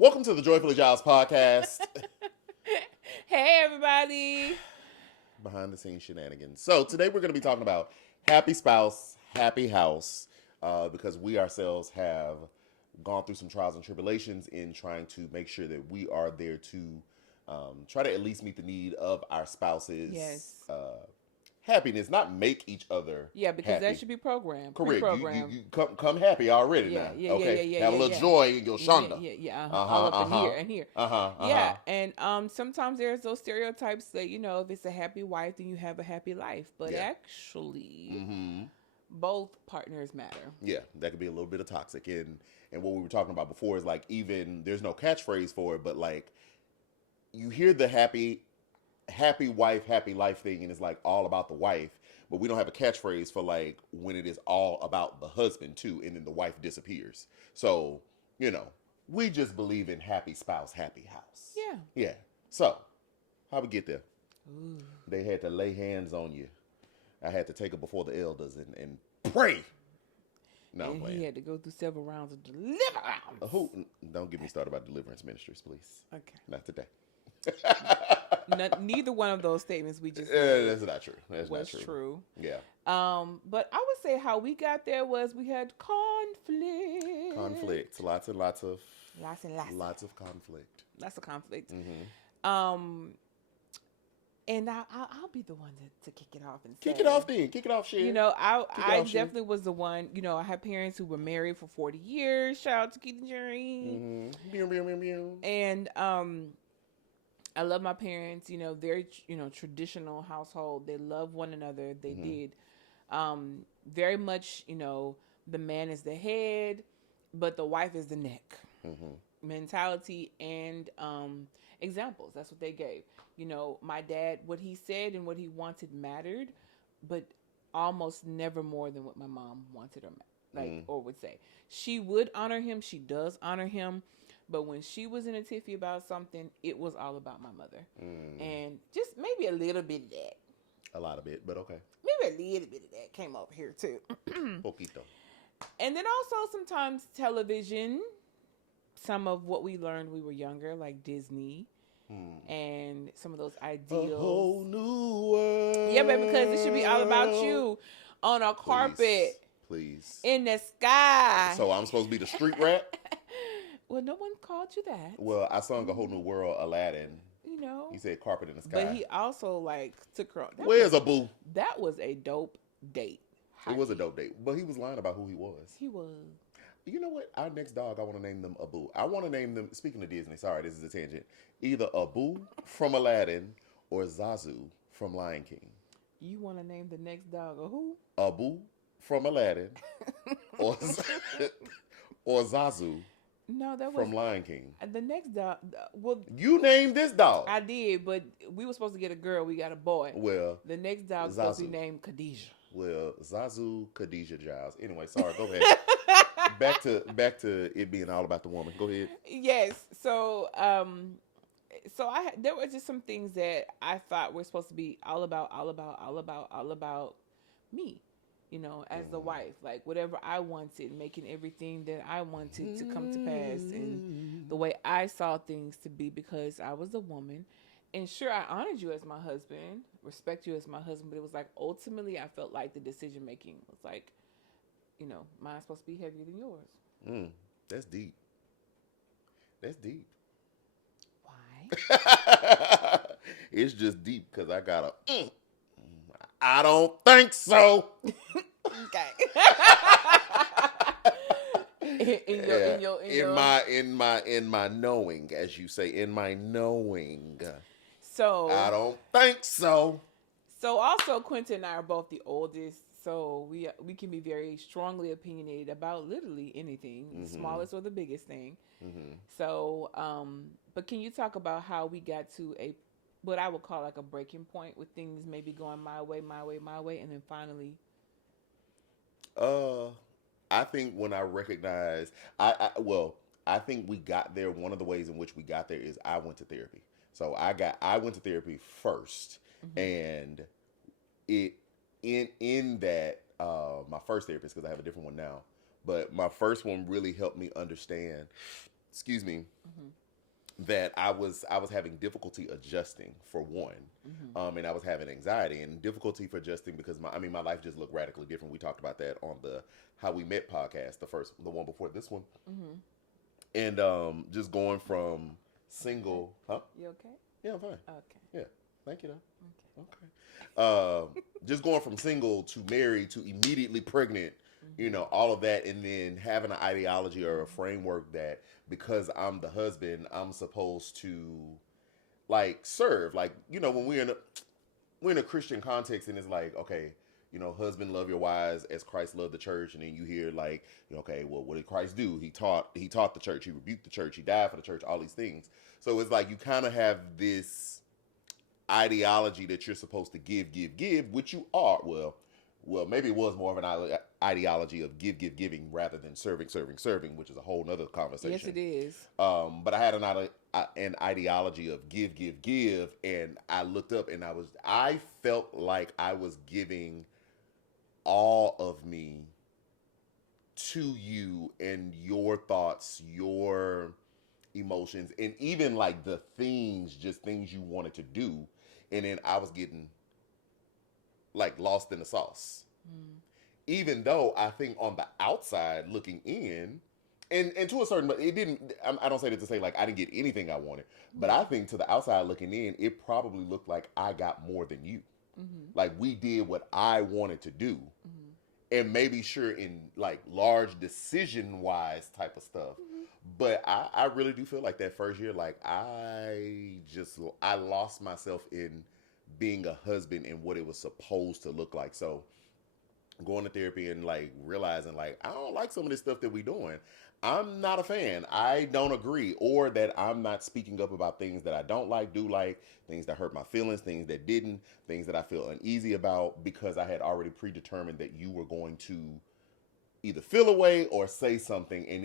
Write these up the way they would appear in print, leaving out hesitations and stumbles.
Welcome to the Joyfully Jiles podcast. Hey, everybody. Behind the scenes shenanigans. So today we're going to be talking about happy spouse, happy house, because we ourselves have gone through some trials and tribulations in trying to make sure that we are there to try to at least meet the need of our spouses. Yes. Happiness, not make each other Yeah, because happy. that should be programmed. Correct. Pre-programmed. You come happy already Yeah, now. yeah, Okay. yeah, Have a little joy in your shonda. Yeah. All up in here and here. Yeah, and sometimes there's those stereotypes that, if it's a happy wife, then you have a happy life. But actually, both partners matter. Yeah, that could be a little bit of toxic. And what we were talking about before is like, even there's no catchphrase for it, but like you hear the happy wife, happy life thing, and it's like all about the wife, but we don't have a catchphrase for like when it is all about the husband too, and then the wife disappears. So, we just believe in happy spouse, happy house. Yeah. Yeah. So, how we get there? Ooh. They had to lay hands on you. I had to take it before the elders and pray. No, And he had to go through several rounds of deliverance. Don't get me started about deliverance ministries, please. Okay. Not today. Neither one of those statements we just that's not true. That's was not true. Yeah. But I would say how we got there was we had conflict. Lots and lots of conflict. Lots of conflict. Mm-hmm. And I'll be the one to kick it off and say, Kick it off, Sherry. I definitely was the one. I had parents who were married for 40 years. Shout out to Keith and Jerry. Mm-hmm. And I love my parents. Very traditional household. They love one another. They did. Very much. The man is the head, but the wife is the neck. Mentality and examples. That's what they gave. My dad, what he said and what he wanted mattered, but almost never more than what my mom wanted or would say. She would honor him. She does honor him. But when she was in a tiffy about something, it was all about my mother. And just maybe a little bit of that. A lot of it, but okay. Maybe a little bit of that came up here too. Poquito. And then also sometimes television, some of what we learned when we were younger, like Disney. And some of those ideals. A whole new world. Yeah, but because it should be all about you on a carpet. Please. In the sky. So I'm supposed to be the street rat? Well, no one called you that. Well, I sung A Whole New World, Aladdin. He said carpet in the sky. But he also took her. Where's a boo? That was a dope date. It was a dope date. But he was lying about who he was. He was. You know what? Our next dog, I want to name them Abu. I want to name them, speaking of Disney, sorry, this is a tangent, either Abu from Aladdin or Zazu from Lion King. You want to name the next dog a who? Abu from Aladdin or Zazu from Lion King. The next dog, well... You named this dog. I did, but we were supposed to get a girl. We got a boy. Well... The next dog's supposed to be named Khadijah. Well, Zazu, Khadijah Jiles. Anyway, sorry, go ahead. Back to it being all about the woman. Go ahead. Yes. So there were just some things that I thought were supposed to be all about me, as the wife, like whatever I wanted, making everything that I wanted to come to pass and the way I saw things to be because I was a woman. And sure, I honored you as my husband, respect you as my husband, but it was like ultimately I felt like the decision making was like, mine's supposed to be heavier than yours. That's deep. Why? It's just deep because I got a. I don't think so. Okay. in my knowing, as you say, in my knowing. So I don't think so. So also, Quentin and I are both the oldest. So we can be very strongly opinionated about literally anything, the smallest or the biggest thing. So, but can you talk about how we got to what I would call like a breaking point with things maybe going my way, and then finally? I think when I recognized, I think we got there. One of the ways in which we got there is I went to therapy. So I went to therapy first, and in that my first therapist, because I have a different one now, but my first one really helped me understand excuse me, that I was having difficulty adjusting for one, and I was having anxiety and difficulty for adjusting because my life just looked radically different. We talked about that on the How We Met podcast, the one before this one, and just going from single, huh? You okay? Yeah, I'm fine. Okay. Yeah, thank you, though. Okay. Just going from single to married to immediately pregnant, all of that, and then having an ideology or a framework that because I'm the husband, I'm supposed to like serve. Like, when we're in a Christian context, and it's like, okay, husband, love your wives as Christ loved the church, and then you hear like, okay, well, what did Christ do? He taught the church, he rebuked the church, he died for the church, all these things. So it's like you kind of have this ideology that you're supposed to give, which you are. Well, maybe it was more of an ideology of giving rather than serving, which is a whole nother conversation. Yes, it is. But I had an ideology of give, and I looked up and I felt like I was giving all of me to you and your thoughts, your emotions, and even like the things you wanted to do. And then I was getting like lost in the sauce. Even though I think on the outside looking in, and to a certain, but it didn't, I don't say that to say like I didn't get anything I wanted, but I think to the outside looking in, it probably looked like I got more than you. Like we did what I wanted to do. And maybe sure in like large decision wise type of stuff. But I really do feel like that first year, like I lost myself in being a husband and what it was supposed to look like. So going to therapy and like realizing like I don't like some of this stuff that we doing. I'm not a fan. I don't agree, or that I'm not speaking up about things that I don't like, do like, things that hurt my feelings, things that didn't, things that I feel uneasy about because I had already predetermined that you were going to either feel away or say something, and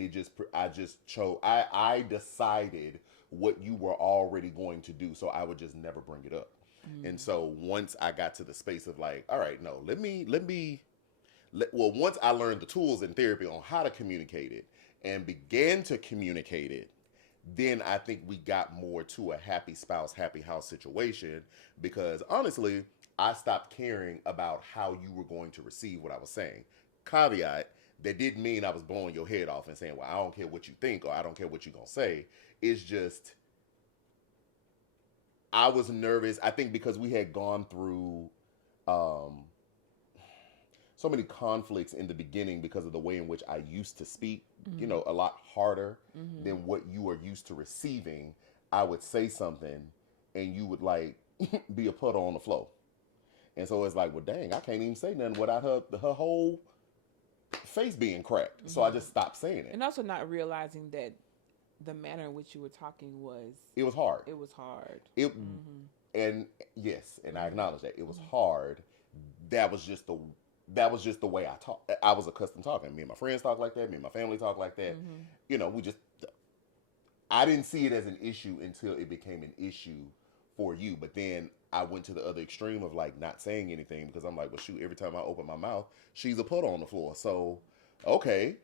I decided what you were already going to do, so I would just never bring it up. And so once I got to the space of like, all right, no, once I learned the tools in therapy on how to communicate it and began to communicate it, then I think we got more to a happy spouse, happy house situation, because honestly, I stopped caring about how you were going to receive what I was saying. Caveat, that didn't mean I was blowing your head off and saying, well, I don't care what you think or I don't care what you're going to say. It's just, I was nervous. I think because we had gone through so many conflicts in the beginning because of the way in which I used to speak, a lot harder than what you are used to receiving. I would say something and you would like be a puddle on the floor. And so it's like, well, dang, I can't even say nothing without her whole face being cracked. So I just stopped saying it. And also not realizing that the manner in which you were talking it was hard. It was hard. And yes, and I acknowledge that it was hard. That was just the way I talk. I was accustomed to talking. Me and my friends talk like that. Me and my family talk like that. I didn't see it as an issue until it became an issue for you. But then I went to the other extreme of like not saying anything because I'm like, well, shoot, every time I open my mouth, she's a puddle on the floor. So, okay.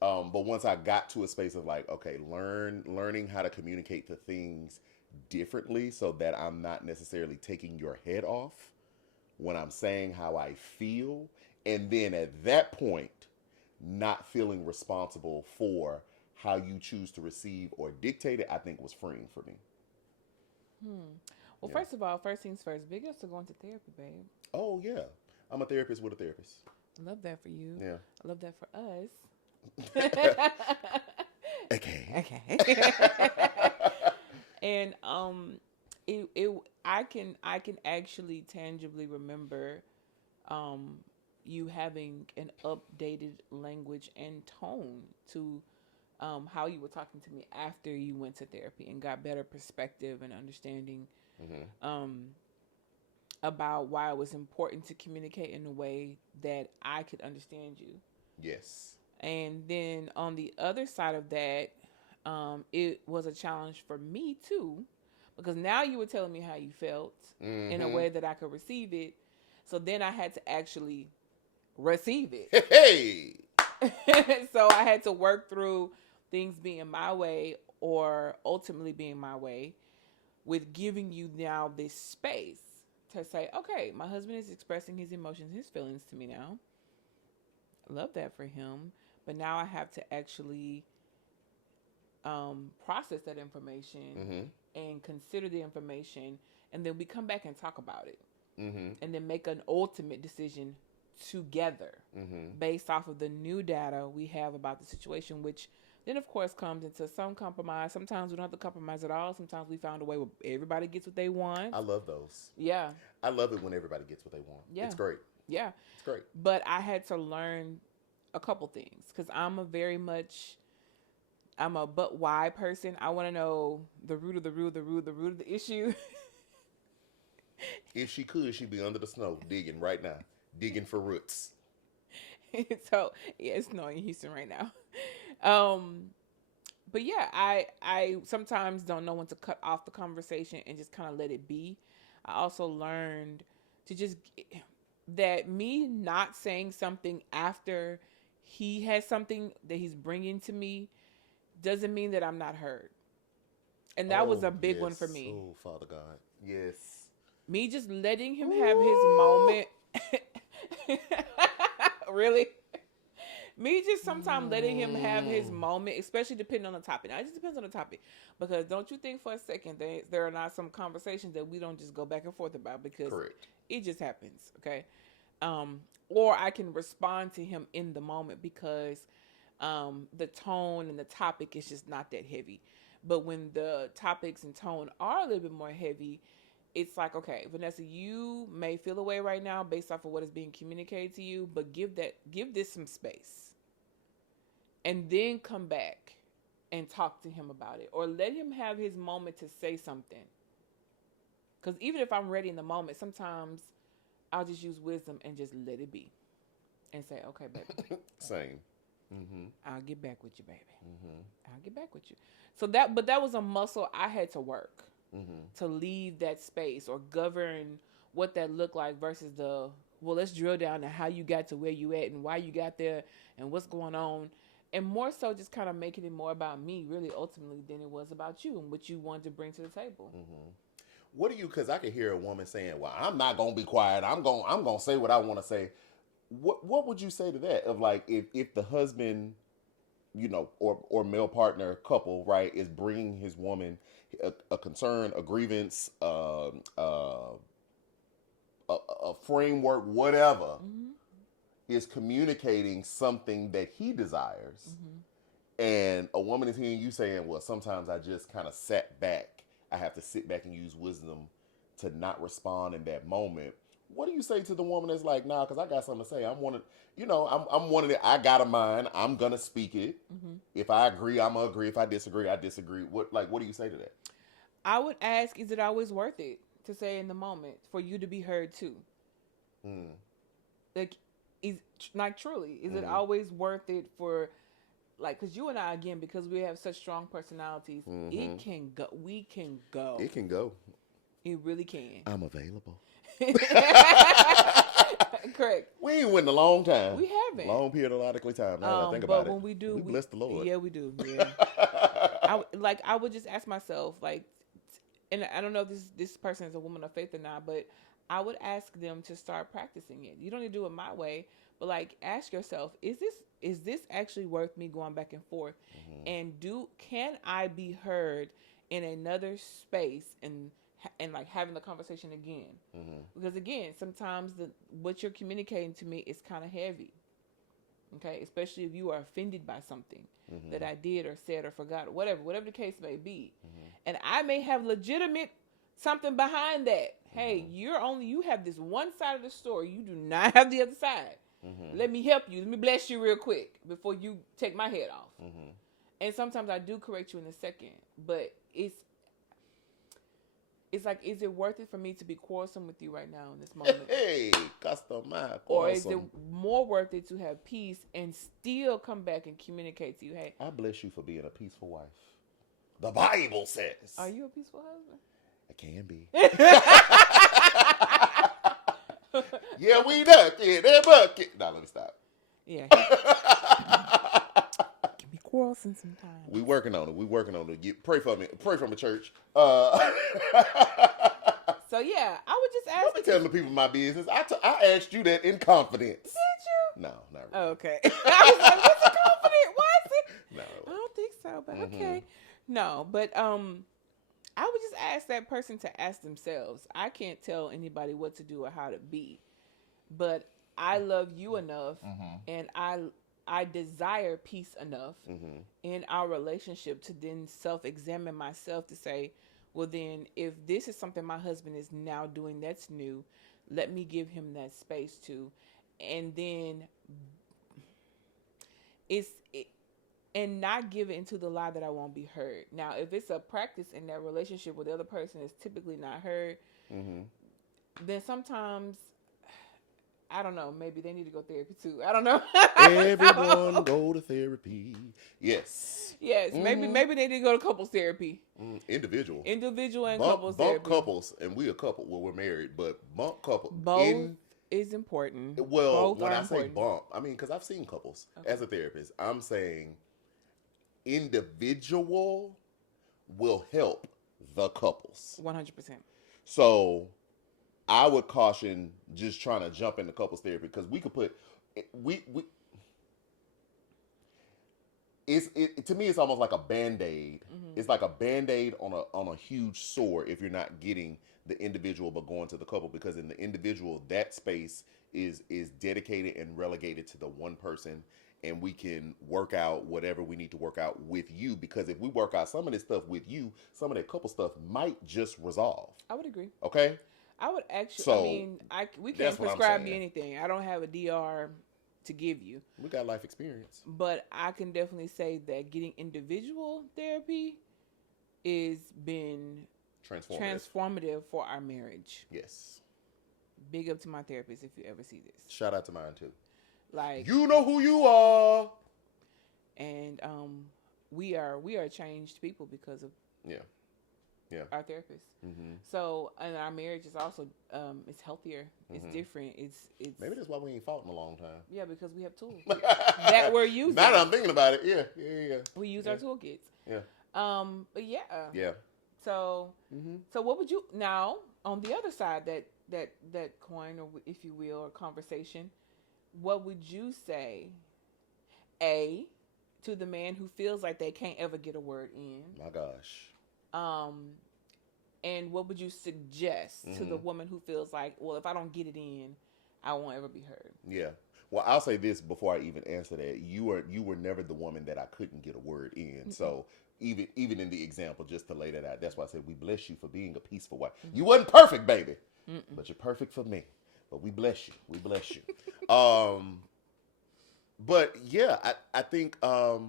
But once I got to a space of like, okay, learning how to communicate the things differently so that I'm not necessarily taking your head off when I'm saying how I feel. And then at that point, not feeling responsible for how you choose to receive or dictate it, I think was freeing for me. Well, first of all, first things first, big ups to going to therapy, babe. Oh, yeah. I'm a therapist with a therapist. I love that for you. Yeah. I love that for us. Okay. And I can actually tangibly remember you having an updated language and tone to how you were talking to me after you went to therapy and got better perspective and understanding about why it was important to communicate in a way that I could understand you. Yes. And then on the other side of that, it was a challenge for me too, because now you were telling me how you felt in a way that I could receive it. So then I had to actually receive it. Hey. So I had to work through things being my way or ultimately being my way, with giving you now this space to say, okay, my husband is expressing his emotions, his feelings to me now. I love that for him. But now I have to actually process that information and consider the information. And then we come back and talk about it. And then make an ultimate decision together based off of the new data we have about the situation, which then of course comes into some compromise. Sometimes we don't have to compromise at all. Sometimes we found a way where everybody gets what they want. I love those. Yeah. I love it when everybody gets what they want. Yeah. It's great. Yeah. It's great. But I had to learn a couple things because I'm a but why person. I want to know the root of the issue. If she could, she'd be under the snow digging right now, digging for roots. So yeah, it's snowing in Houston right now. But yeah, I sometimes don't know when to cut off the conversation and just kind of let it be. I also learned to just that me not saying something after he has something that he's bringing to me doesn't mean that I'm not heard. And that was a big one for me. Oh, Father God. Yes. Me just letting him have his moment. Really? Me just sometimes letting him have his moment, especially depending on the topic. Now, it just depends on the topic. Because don't you think for a second there are not some conversations that we don't just go back and forth about because it just happens, okay? Or I can respond to him in the moment because the tone and the topic is just not that heavy. But when the topics and tone are a little bit more heavy, it's like, okay, Vanessa, you may feel away right now based off of what is being communicated to you, but give this some space. And then come back and talk to him about it. Or let him have his moment to say something. Because even if I'm ready in the moment, sometimes I'll just use wisdom and just let it be. And say, okay, baby. Same. I'll get back with you, baby. I'll get back with you. But that was a muscle I had to work. To leave that space or govern what that looked like versus let's drill down to how you got to where you at and why you got there and what's going on. And more so just kind of making it more about me, really, ultimately, than it was about you and what you wanted to bring to the table. What do you, because I could hear a woman saying, well, I'm not going to be quiet. I'm going to say what I want to say. What would you say to that? Of like, if the husband, or male partner couple, right, is bringing his woman a concern, a grievance, a framework, whatever, is communicating something that he desires. And a woman is hearing you saying, well, sometimes I just kind of sat back. I have to sit back and use wisdom to not respond in that moment. What do you say to the woman that's like, nah, because I got something to say. I'm one of it. I got a mind. I'm going to speak it. If I agree, I'm going to agree. If I disagree, I disagree. What do you say to that? I would ask, is it always worth it to say in the moment for you to be heard too? Like, truly, is it always worth it for, like, because you and I, again, because we have such strong personalities, it can go. We can go. It can go. It really can. I'm available. Correct. We ain't went in a long time. We haven't. Long periodically time. Now that I think about it. But when we do, we bless the Lord. Yeah, we do. Yeah. I would just ask myself, like, and I don't know if this person is a woman of faith or not, but I would ask them to start practicing it. You don't need to do it my way, but like, ask yourself, is this actually worth me going back and forth? And can I be heard in another space and like having the conversation again? Because again, sometimes what you're communicating to me is kind of heavy. Okay, especially if you are offended by something that I did or said or forgot or whatever the case may be, and I may have legitimate something behind that. Hey, you have this one side of the story. You do not have the other side. Let me help you. Let me bless you real quick before you take my head off. And sometimes I do correct you in a second, but it's like, is it worth it for me to be quarrelsome with you right now in this moment? Hey, customer. Or is it more worth it to have peace and still come back and communicate to you? Hey, I bless you for being a peaceful wife. The Bible says. Are you a peaceful husband? I can be. Yeah, we duck in that bucket. No, let me stop. Yeah. Give me quarrelsome sometimes. We working on it. Pray for me. Pray for my church. So yeah, I would just ask. Don't be telling the people my business. I asked you that in confidence. Did you? No, not really. Oh, okay. I was like, what's the confident? Why is it? No. I don't think so, but okay. No, but I would just ask that person to ask themselves. I can't tell anybody what to do or how to be, but I love you enough, and I desire peace enough in our relationship to then self-examine myself to say, well, then if this is something my husband is now doing that's new, let me give him that space to, and then and not give into the lie that I won't be heard. Now, if it's a practice in that relationship where the other person is typically not heard, then sometimes, I don't know, maybe they need to go therapy too. I don't know. Everyone go to therapy. Yes. Yes, maybe they need to go to couples therapy. Individual and bump, couples bump therapy. couples, and we a couple. Well, we're married, but bump couple. Both is important. Well, Both when are I important. say bump, I mean, because I've seen couples as a therapist. I'm saying individual will help the couples. 100%. So I would caution just trying to jump into couples therapy, because we could put to me it's almost like a Band-Aid. It's like a Band-Aid on a huge sore if you're not getting the individual but going to the couple, because in the individual that space is dedicated and relegated to the one person, and we can work out whatever we need to work out with you, because if we work out some of this stuff with you, some of that couple stuff might just resolve. I would agree. Okay? I would actually, So, we can't that's what I'm prescribe you saying. anything. I don't have a DR to give you. We got life experience. But I can definitely say that getting individual therapy is been transformative for our marriage. Yes. Big up to my therapist if you ever see this. Shout out to mine too. Like, you know who you are. And we are changed people because of our therapist. So, and our marriage is also it's healthier. It's different. It's maybe that's why we ain't fought in a long time. Yeah, because we have tools that we're using. Now that I'm thinking about it, yeah. We use our toolkits. Yeah. But yeah. Yeah. So, so what would you now on the other side that coin, or if you will, or conversation? What would you say? To the man who feels like they can't ever get a word in. My gosh. And what would you suggest to the woman who feels like, well, if I don't get it in, I won't ever be heard? Yeah. Well, I'll say this before I even answer that. You were never the woman that I couldn't get a word in. So even in the example, just to lay that out, that's why I said we bless you for being a peaceful wife. You wasn't perfect, baby, but you're perfect for me. But we bless you. We bless you. But yeah, I think for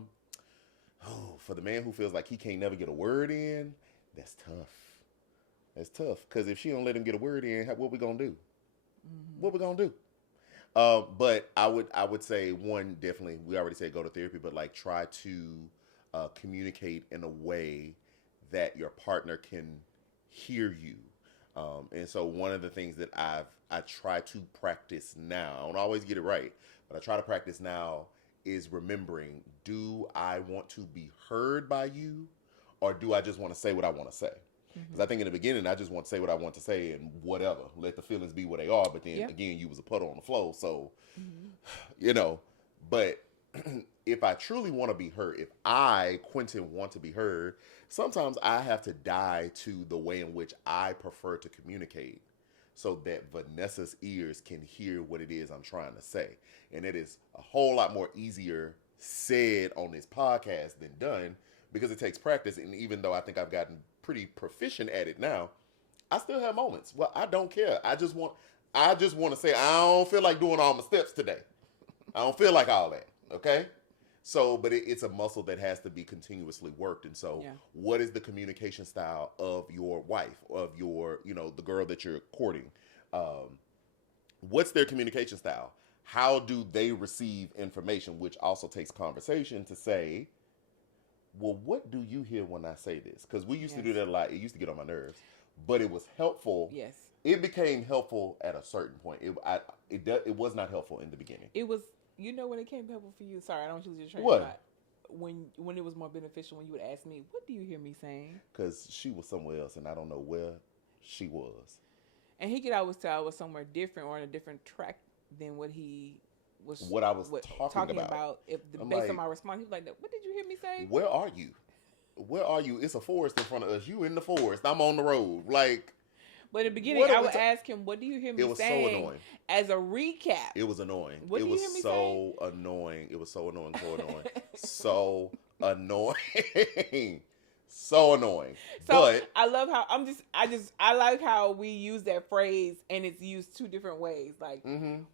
the man who feels like he can't never get a word in, that's tough. That's tough, because if she don't let him get a word in, what we gonna do? What we gonna do? But I would say, one, definitely, we already said go to therapy, but like try to communicate in a way that your partner can hear you. And so one of the things that I try to practice now, I don't always get it right, but I try to practice now is remembering, do I want to be heard by you, or do I just want to say what I want to say? Because I think in the beginning, I just want to say what I want to say and whatever. Let the feelings be what they are. But then, again, you was a puddle on the floor. So, but if I truly want to be heard, if I, Quentin, want to be heard, sometimes I have to die to the way in which I prefer to communicate so that Vanessa's ears can hear what it is I'm trying to say. And it is a whole lot more easier said on this podcast than done, because it takes practice. And even though I think I've gotten pretty proficient at it now, I still have moments. Well, I don't care. I just want to say, I don't feel like doing all my steps today. I don't feel like all that. Okay. So, but it's a muscle that has to be continuously worked. And so what is the communication style of your wife, of your, the girl that you're courting? What's their communication style? How do they receive information? Which also takes conversation to say, well, what do you hear when I say this? Because we used to do that a lot. It used to get on my nerves, but it was helpful. Yes. It became helpful at a certain point. It was not helpful in the beginning. It was, when it came helpful for you. Sorry, I don't choose your train. What? when it was more beneficial when you would ask me, "What do you hear me saying?" Because she was somewhere else, and I don't know where she was. And he could always tell I was somewhere different or on a different track than what he was. What I was talking about. If I'm based like, on my response, he was like, "What did you hear me say?" Where are you? Where are you? It's a forest in front of us. You in the forest. I'm on the road. Like, but in the beginning, I would ask him, "What do you hear me saying?" It was so annoying. As a recap. It was annoying. What do you hear me saying? Annoying. It was so annoying. So annoying. So annoying. So annoying. So but I love how I like how we use that phrase and it's used two different ways. Like,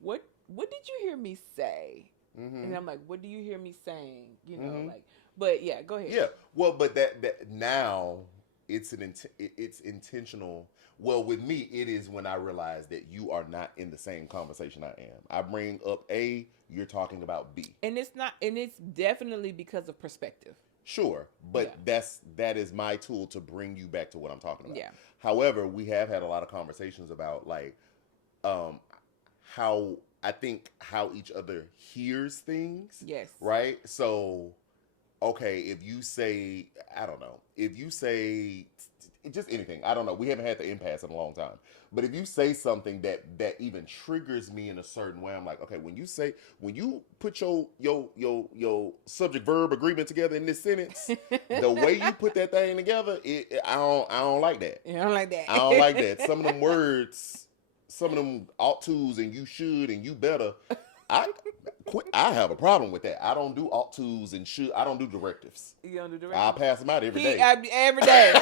what did you hear me say? And I'm like, what do you hear me saying? You know, like, but yeah, go ahead. Yeah. Well, but that now it's it's intentional. Well, with me, it is when I realize that you are not in the same conversation I am. I bring up A, you're talking about B. And it's definitely because of perspective. Sure, but that is my tool to bring you back to what I'm talking about. Yeah. However, we have had a lot of conversations about like how each other hears things. Yes. Right? So, okay, if you say, I don't know, if you say just anything, I don't know, we haven't had the impasse in a long time. But if you say something that even triggers me in a certain way, I'm like, okay, when you put your subject verb agreement together in this sentence, the way you put that thing together, I don't like that. I don't like that. I don't like that. Some of them words, some of them ought tos and you should and you better. I have a problem with that. I don't do ought tos and should. I don't do directives. You don't do directives? I pass them out every day. Every day.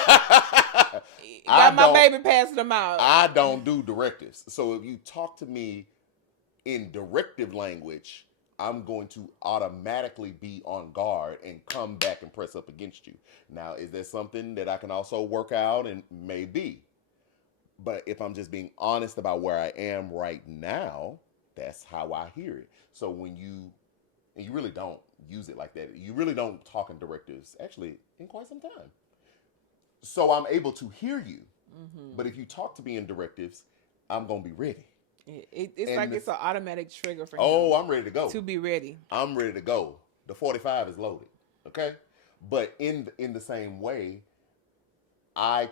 Got my baby passing them out. I don't do directives. So if you talk to me in directive language, I'm going to automatically be on guard and come back and press up against you. Now, is there something that I can also work out? And maybe. But if I'm just being honest about where I am right now, that's how I hear it. So when you really don't use it like that. You really don't talk in directives, actually, in quite some time. So I'm able to hear you. But if you talk to me in directives, I'm going to be ready. It's like it's an automatic trigger for him. Oh, I'm ready to go. To be ready. I'm ready to go. The 45 is loaded. Okay? But in the same way, I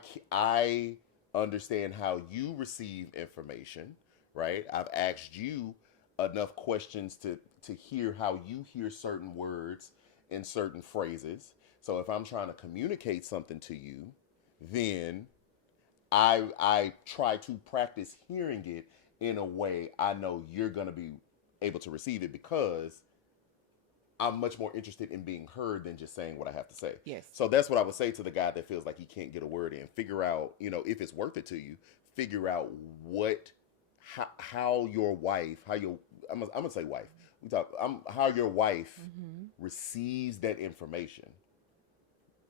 understand how you receive information, right? I've asked you enough questions to hear how you hear certain words and certain phrases. So if I'm trying to communicate something to you, then I try to practice hearing it in a way I know you're going to be able to receive it, because I'm much more interested in being heard than just saying what I have to say. Yes. So that's what I would say to the guy that feels like he can't get a word in. Figure out, if it's worth it to you, figure out how your wife, I'm going to say wife. How your wife receives that information.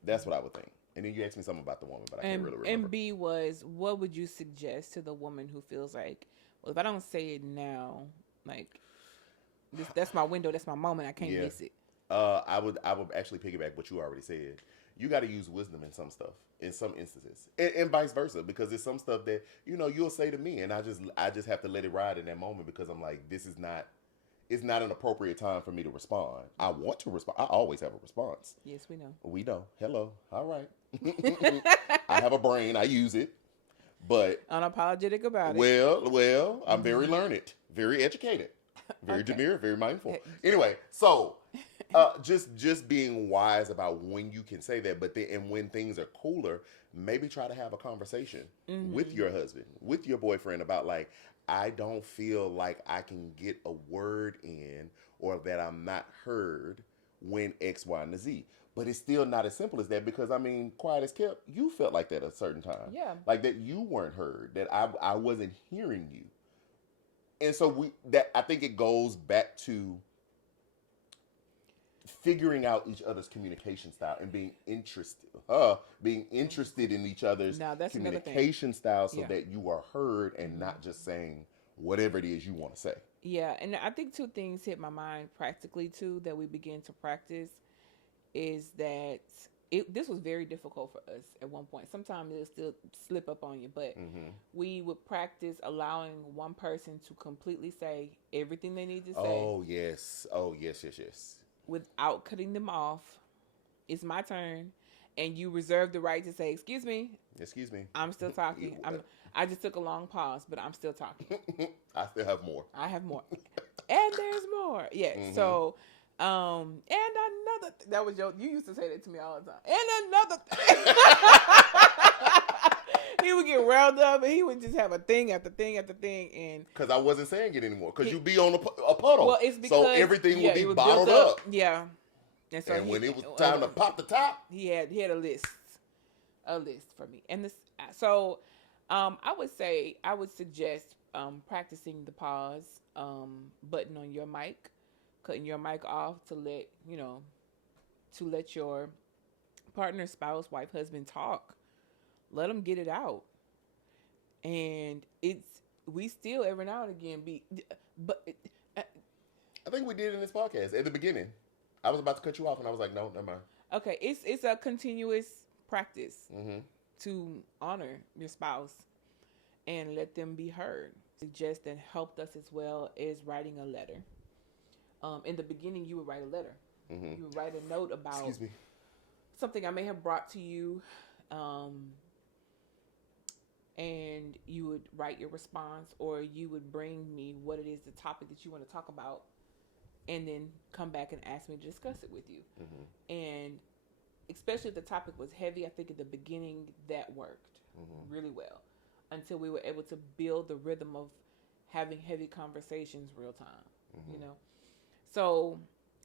That's what I would think. And then you asked me something about the woman, but I can't really remember. And B was, what would you suggest to the woman who feels like, well, if I don't say it now, like, that's my window, that's my moment, I can't miss it. I would actually piggyback what you already said. You got to use wisdom in some stuff, in some instances, and vice versa, because there's some stuff that you'll say to me, and I just have to let it ride in that moment, because I'm like, it's not an appropriate time for me to respond. I want to respond. I always have a response. Yes, we know. We know. Hello. All right. I have a brain. I use it, but unapologetic about it. Well, I'm very learned, very educated, very demure, very mindful. Anyway, so just being wise about when you can say that, but then, and when things are cooler, maybe try to have a conversation with your husband, with your boyfriend about, like, I don't feel like I can get a word in, or that I'm not heard when X, Y, and Z. But it's still not as simple as that, because, quiet as kept, you felt like that at a certain time. Yeah. Like that you weren't heard, that I wasn't hearing you. And so I think it goes back to figuring out each other's communication style and being interested in each other's communication style, so that you are heard and not just saying whatever it is you want to say. Yeah, and I think two things hit my mind practically too that we begin to practice is that this was very difficult for us at one point. Sometimes it'll still slip up on you, but we would practice allowing one person to completely say everything they need to say. Oh, yes. without cutting them off. It's my turn, and you reserve the right to say, "Excuse me, Excuse me, I'm still talking. I just took a long pause, but I'm still talking. I still have more. I have more, and there's more. Yeah. Mm-hmm. So, and another that was you used to say that to me all the time. And another thing. He would get riled up, and he would just have a thing after thing after thing, and because I wasn't saying it anymore. Because you'd be on a puddle. Well, it's because so everything would be bottled up. Yeah. And, so when it was time to pop the top, he had a list for me, and this. So, I would suggest practicing the pause button on your mic, cutting your mic off to let your partner, spouse, wife, husband talk. Let them get it out, and we still every now and again I think we did in this podcast at the beginning. I was about to cut you off, and I was like, no, never mind. Okay, it's a continuous practice to honor your spouse and let them be heard. Suggest and helped us as well is writing a letter. In the beginning, you would write a letter. Mm-hmm. You would write a note about something I may have brought to you, and you would write your response, or you would bring me what it is, the topic that you want to talk about, and then come back and ask me to discuss it with you. Mm-hmm. And especially if the topic was heavy, I think at the beginning that worked really well until we were able to build the rhythm of having heavy conversations real time, So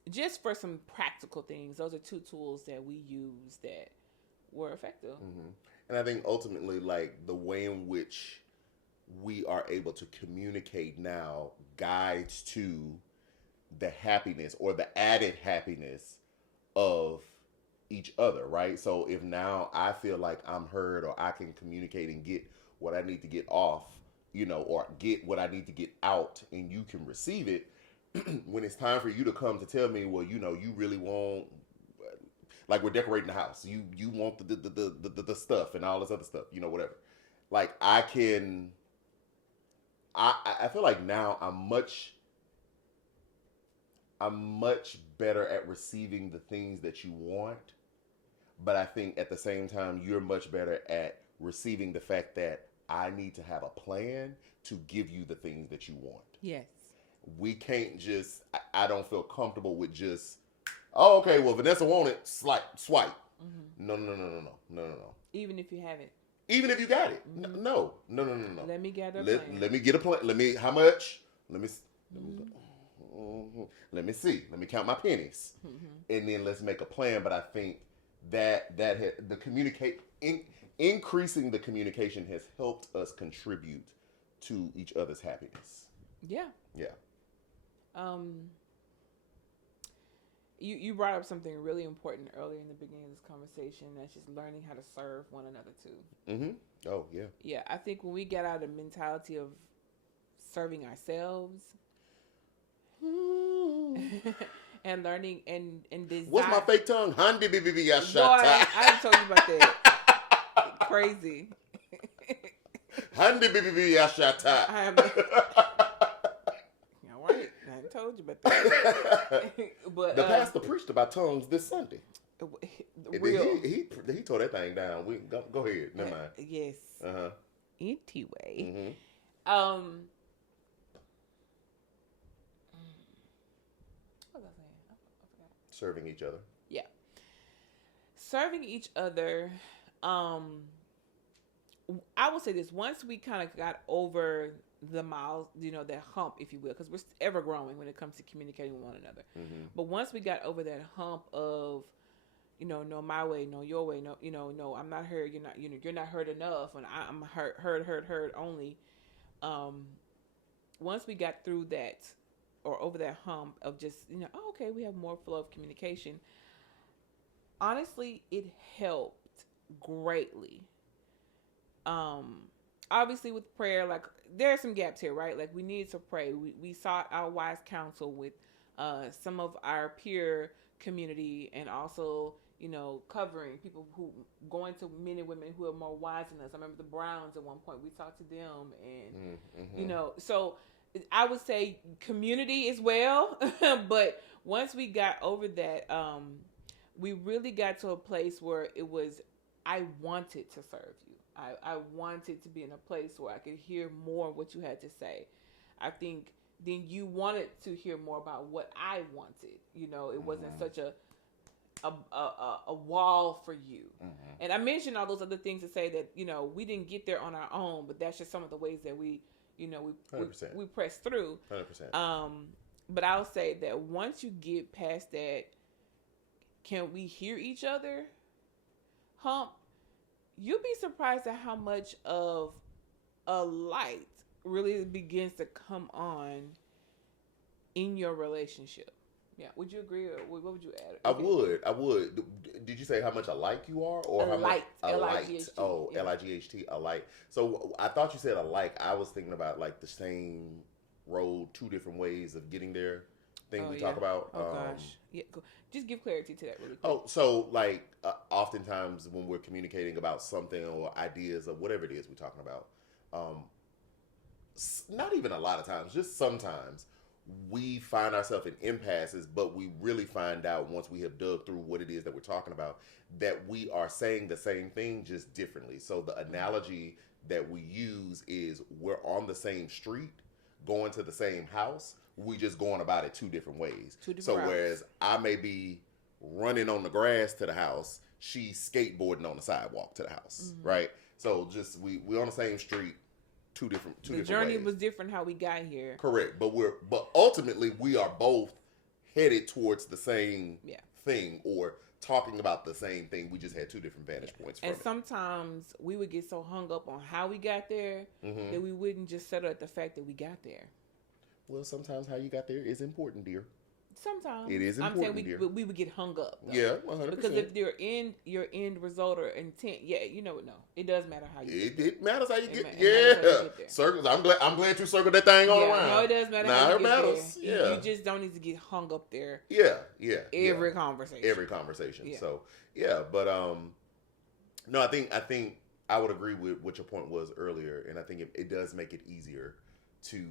just for some practical things, those are two tools that we use that were effective. Mm-hmm. And I think ultimately, like, the way in which we are able to communicate now guides to the happiness or the added happiness of each other, right? So if now I feel like I'm heard, or I can communicate and get what I need to get off, or get what I need to get out, and you can receive it, when it's time for you to come to tell me, well, you really want, like, we're decorating the house, you want the stuff and all this other stuff, whatever. Like, I feel like now I'm much better at receiving the things that you want, but I think at the same time you're much better at receiving the fact that I need to have a plan to give you the things that you want. Yes. We can't just, I don't feel comfortable with just, oh, okay, well, Vanessa wanted swipe. Mm-hmm. No. Even if you have it. Even if you got it. Mm-hmm. No. Let me gather a plan. Let me get a plan. How much? Let me see. Let me count my pennies. Mm-hmm. And then let's make a plan. But I think that increasing the communication has helped us contribute to each other's happiness. Yeah. Yeah. You brought up something really important earlier in the beginning of this conversation. That's just learning how to serve one another too. Mm-hmm. Oh, yeah. Yeah, I think when we get out of the mentality of serving ourselves and learning and design. What's my fake tongue? Handy baby, I I told you about that. Crazy. Handy baby, I shot. I told you about that. But the pastor preached about tongues this Sunday. Real. He tore that thing down. We go ahead. Never mind. Yes. Anyway. Mm-hmm. What was I saying? I forgot. Serving each other. Yeah. Serving each other. I will say this: once we kind of got over the miles, that hump, if you will, because we're ever growing when it comes to communicating with one another. Mm-hmm. But once we got over that hump of, no my way, no your way, no, I'm not heard, you're not heard enough, and I'm heard only. Once we got through that, or over that hump of just, okay, we have more flow of communication. Honestly, it helped greatly. Obviously with prayer, like, there are some gaps here, right? Like, we need to pray. We sought our wise counsel with some of our peer community, and also, covering people who going to men and women who are more wise than us. I remember the Browns at one point. We talked to them, and so I would say community as well. But once we got over that, we really got to a place where it was, I wanted to serve you. I wanted to be in a place where I could hear more of what you had to say. I think then you wanted to hear more about what I wanted. You know, it wasn't such a wall for you. And I mentioned all those other things to say that, you know, we didn't get there on our own, but that's just some of the ways that we, you know, we pressed through. 100%. But I'll say that once you get past that, can we hear each other hump? You'll be surprised at how much of a light really begins to come on in your relationship. Yeah, would you agree, or what would you add? I would. Did you say how much alike you are, or a how light? much L-I-G-H-T. Oh, yeah. L-I-G-H-T, a light. So I thought you said alike. I was thinking about like the same road, two different ways of getting there. Thing we talk about. Oh gosh, yeah. Just give clarity to that really quick. Oh, so like oftentimes when we're communicating about something or ideas or whatever it is we're talking about, not even a lot of times, just sometimes we find ourselves in impasses, but we really find out once we have dug through what it is that we're talking about that we are saying the same thing just differently. So the analogy that we use is we're on the same street, going to the same house. We just going about it two different ways. So whereas I may be running on the grass to the house, she's skateboarding on the sidewalk to the house, right? So just we're on the same street, two different the journey ways. Was different how we got here. Correct, but ultimately we are both headed towards the same thing or talking about the same thing. We just had two different vantage points. And sometimes we would get so hung up on how we got there that we wouldn't just settle at the fact that we got there. Well, sometimes how you got there is important, dear. Sometimes it is important. I'm saying we would get hung up. Though. Yeah, 100%. Because if your end result or intent, you know, no, it does matter how you. It matters how you get. Yeah, circles. I'm glad you circled that thing all around. No, it does matter. How you get matters. There. Yeah, you just don't need to get hung up there. Yeah. Every conversation. Yeah. So but no, I think I would agree with what your point was earlier, and I think it does make it easier to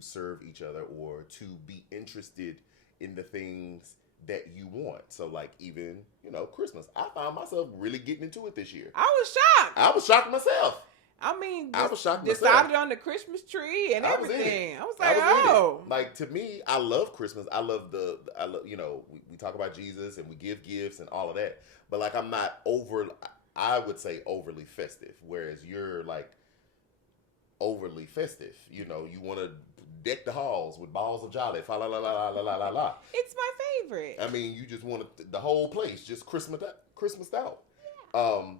serve each other or to be interested in the things that you want. So like even, you know, Christmas, I found myself really getting into it this year. I was shocked myself. I mean, I was shocked myself. Decided on the Christmas tree and everything. I was like, oh. Like to me, I love Christmas. I love you know, we talk about Jesus and we give gifts and all of that. But like I'm not I would say overly festive. Whereas you're like overly festive. You know, you want to deck the halls with balls of jolly. Fa la la la la la la la. It's my favorite. I mean, you just want the whole place just Christmased out. Yeah.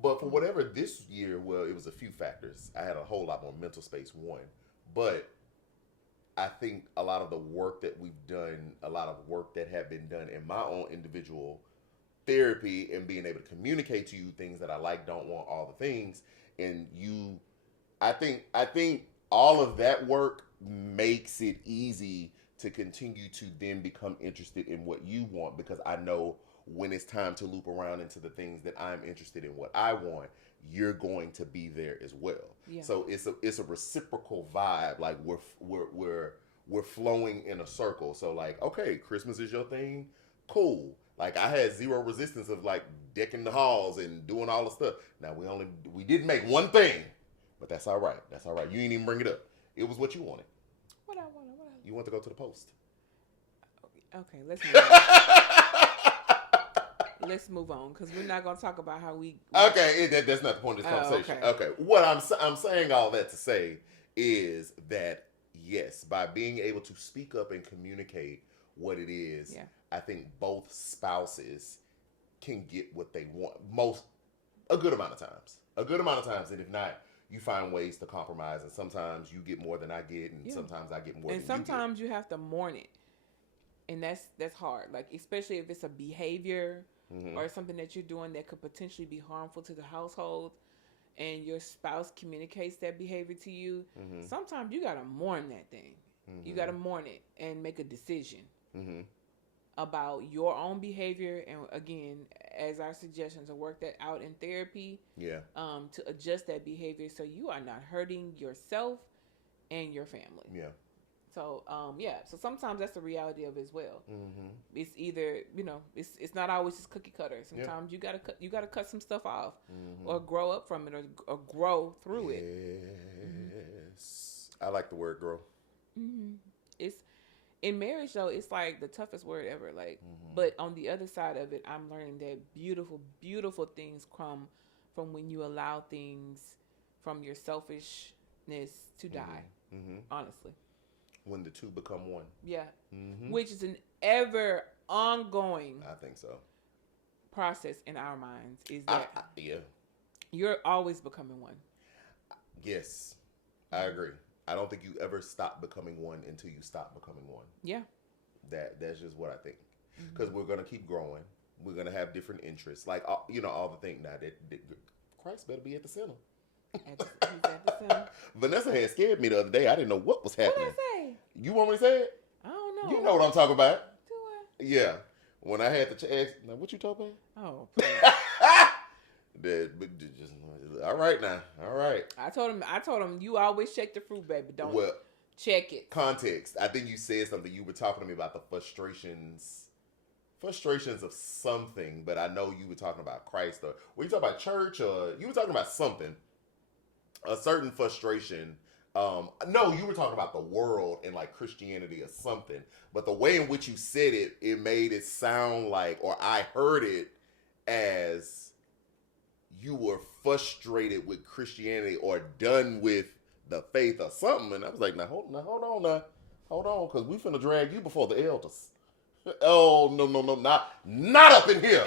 But for whatever this year, well, it was a few factors. I had a whole lot more mental space, one. But I think a lot of the work that we've done, a lot of work that have been done in my own individual therapy and being able to communicate to you things that I like, don't want, all the things, and you. I think all of that work makes it easy to continue to then become interested in what you want, because I know when it's time to loop around into the things that I'm interested in, what I want, you're going to be there as well. Yeah. So it's a reciprocal vibe. Like we're flowing in a circle. So like, okay, Christmas is your thing, cool. Like I had zero resistance of like decking the halls and doing all the stuff. Now we didn't make one thing. But that's all right. That's all right. You didn't even bring it up. It was what you wanted. What I wanted. You want to go to the post. Okay, let's move on. Because we're not going to talk about how we... Okay, that's not the point of this conversation. Okay. What I'm saying all that to say is that, yes, by being able to speak up and communicate what it is, I think both spouses can get what they want. A good amount of times. And if not, you find ways to compromise, and sometimes you get more than I get, and sometimes I get more than you get. And sometimes you have to mourn it, and that's hard. Like, especially if it's a behavior or something that you're doing that could potentially be harmful to the household, and your spouse communicates that behavior to you. Sometimes you gotta mourn that thing. You gotta mourn it and make a decision about your own behavior, and again, as our suggestion, to work that out in therapy, to adjust that behavior so you are not hurting yourself and your family. Yeah. So so sometimes that's the reality of it as well. Mm-hmm. It's either it's not always just cookie cutter. Sometimes you gotta cut some stuff off, or grow up from it, or grow through it. Yes, I like the word grow. It's in marriage though. It's like the toughest word ever. Like, but on the other side of it, I'm learning that beautiful, beautiful things come from when you allow things from your selfishness to die. Honestly. When the two become one. Yeah. Which is an ever ongoing I think so. process in our minds. Is that yeah. You're always becoming one. Yes. I agree. I don't think you ever stop becoming one until you stop becoming one. Yeah. That's just what I think. Because we're going to keep growing. We're going to have different interests. Like, all the thing now that Christ better be at the center. He's at the center. Vanessa had scared me the other day. I didn't know what was happening. What did I say? You want me to say it? I don't know. You know what I'm talking about. Do I? Yeah. When I had to ask, now what you talking about? Oh, all right now. All right. I told him, you always check the fruit, baby. Don't check it. Context. I think you said something. You were talking to me about the frustrations of something, but I know you were talking about Christ, or were you talking about church, or you were talking about something, a certain frustration. No, you were talking about the world and like Christianity or something, but the way in which you said it, it made it sound like, or I heard it as you were frustrated with Christianity or done with the faith or something. And I was like, hold on, because we finna drag you before the elders. Oh, no, not up in here.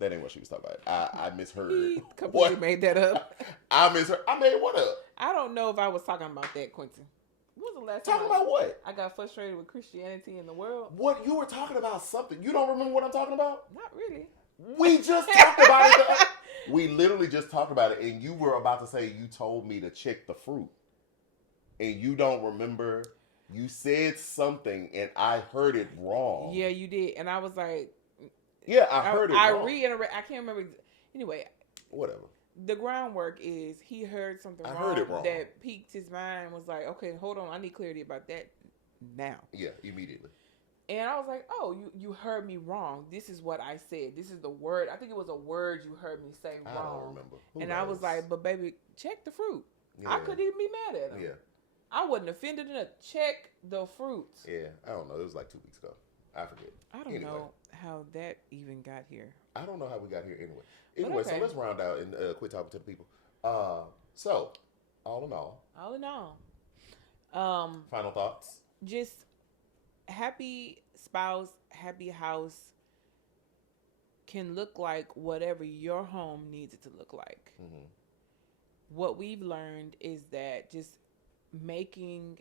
That ain't what she was talking about. I misheard. He completely made that up. I misheard. I made what up? I don't know if I was talking about that, Quentin. When was the last time? Talking about what? I got frustrated with Christianity in the world. What? You were talking about something. You don't remember what I'm talking about? Not really. We just talked about it. We literally just talked about it, and you were about to say you told me to check the fruit, and you don't remember. You said something, and I heard it wrong. Yeah, you did, and I was like, "Yeah, I heard it wrong." I reiterate. I can't remember. Anyway, whatever. The groundwork is he heard something wrong that piqued his mind. Was like, okay, hold on, I need clarity about that now. Yeah, immediately. And I was like, oh, you heard me wrong. This is what I said. This is the word. I think it was a word you heard me say wrong. I don't remember. Who knows? I was like, but baby, check the fruit. Yeah. I couldn't even be mad at him. Yeah. I wasn't offended enough. Check the fruits. Yeah, I don't know. It was like 2 weeks ago. I forget. I don't know how that even got here. I don't know how we got here anyway. Anyway, so let's round out and quit talking to the people. So, all in all. Final thoughts? Just happy spouse, happy house can look like whatever your home needs it to look like. Mm-hmm. What we've learned is that just making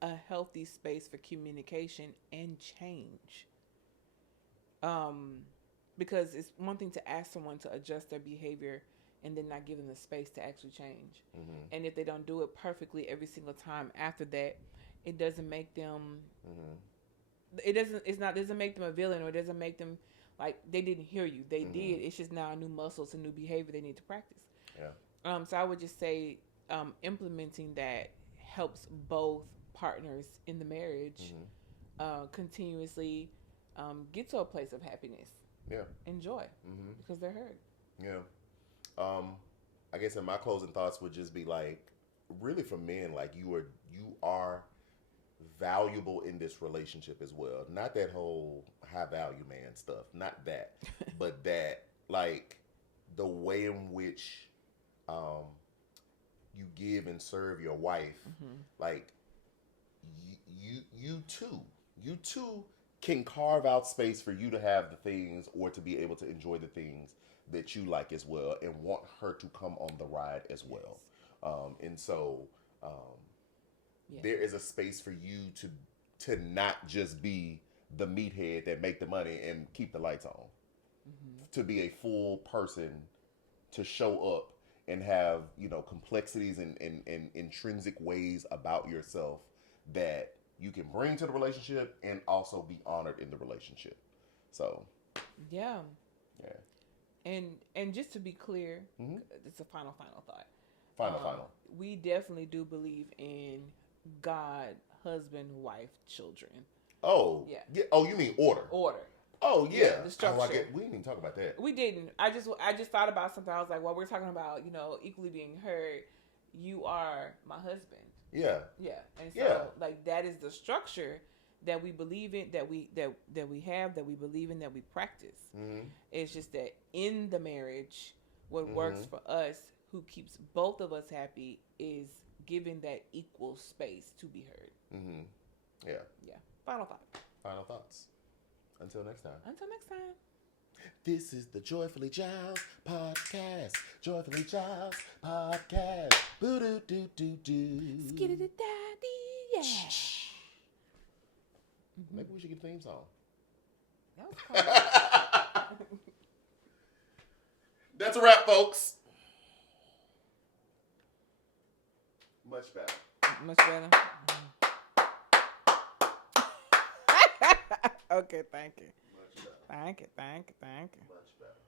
a healthy space for communication and change. Because it's one thing to ask someone to adjust their behavior and then not give them the space to actually change. Mm-hmm. And if they don't do it perfectly every single time after that, it doesn't make them. Mm-hmm. It doesn't make them a villain, or it doesn't make them like they didn't hear you. They mm-hmm. did. It's just now a new muscle, it's a new behavior they need to practice. Yeah. So I would just say implementing that helps both partners in the marriage mm-hmm. Continuously get to a place of happiness. Yeah. Enjoy. Mm-hmm. Because they're heard. Yeah. I guess in my closing thoughts would just be like, really for men, like you are valuable in this relationship as well. Not that whole high value man stuff. Not that. But that, like, the way in which you give and serve your wife, mm-hmm. like, you too can carve out space for you to have the things or to be able to enjoy the things that you like as well, and want her to come on the ride as well. And so there is a space for you to not just be the meathead that make the money and keep the lights on. Mm-hmm. To be a full person, to show up and have, complexities and intrinsic ways about yourself that you can bring to the relationship and also be honored in the relationship. So yeah. And just to be clear, mm-hmm. it's a final thought. Final. we definitely do believe in God, husband, wife, children. Oh, Yeah. Oh, you mean order? Order. Oh yeah. The structure. We didn't even talk about that. We didn't. I just thought about something. I was like, well, we're talking about, equally being heard. You are my husband. Yeah. Yeah. And so like that is the structure that we believe in, that we have, that we believe in, that we practice. Mm-hmm. It's just that in the marriage, what works for us, who keeps both of us happy, is giving that equal space to be heard. Mm-hmm. Yeah. Yeah. Final thoughts. Until next time. This is the Joyfully Jiles podcast. Joyfully Jiles podcast. Boo doo doo doo doo. Skiddy-da-da-dee, yeah. Maybe we should get a theme song. That was fun. That's a wrap, folks. Much better. Much better. Okay, thank you. Much better. Thank you. Much better.